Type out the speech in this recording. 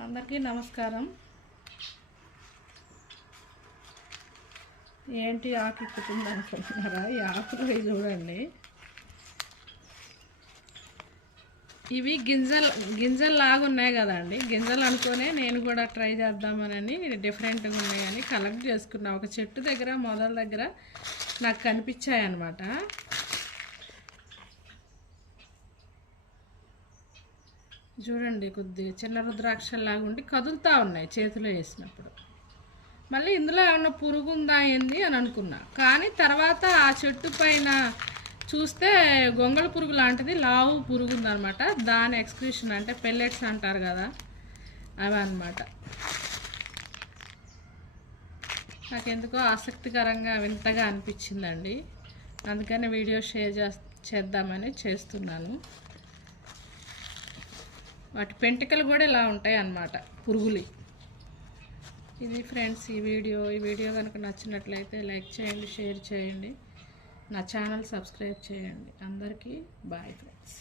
అందరికీ నమస్కారం. ఏంటి ఆకు ఎక్కుతుంది అనుకుంటున్నారా? ఈ ఆకులు చూడండి, ఇవి గింజలు లాగా ఉన్నాయి కదండి. గింజలు అనుకునే నేను కూడా ట్రై చేద్దామని డిఫరెంట్గా ఉన్నాయని కలెక్ట్ చేసుకున్నా. ఒక చెట్టు దగ్గర మొదల దగ్గర నాకు కనిపించాయి అన్నమాట. చూడండి, కొద్దిగా చిన్న రుద్రాక్షలాగా ఉండి కదులుతూ ఉన్నాయి చేతిలో వేసినప్పుడు. మళ్ళీ ఇందులో ఏమన్నా పురుగు ఉందా ఏంది అని అనుకున్నా, కానీ తర్వాత ఆ చెట్టు పైన చూస్తే గొంగళ పురుగు లాంటిది లావు పురుగు ఉందన్నమాట. దాని ఎక్స్క్రీషన్ అంటే పెల్లెట్స్ అంటారు కదా, అవి అన్నమాట. నాకెందుకో ఆసక్తికరంగా వింతగా అనిపించిందండి, అందుకని వీడియో షేర్ చేద్దామని చేస్తున్నాను. వాటి పెంటికలు కూడా ఇలా ఉంటాయి అన్నమాట, పురుగులు. ఇది ఫ్రెండ్స్ ఈ వీడియో కనుక నచ్చినట్లయితే లైక్ చేయండి, షేర్ చేయండి, నా ఛానల్ సబ్స్క్రైబ్ చేయండి. అందరికీ బాయ్ ఫ్రెండ్స్.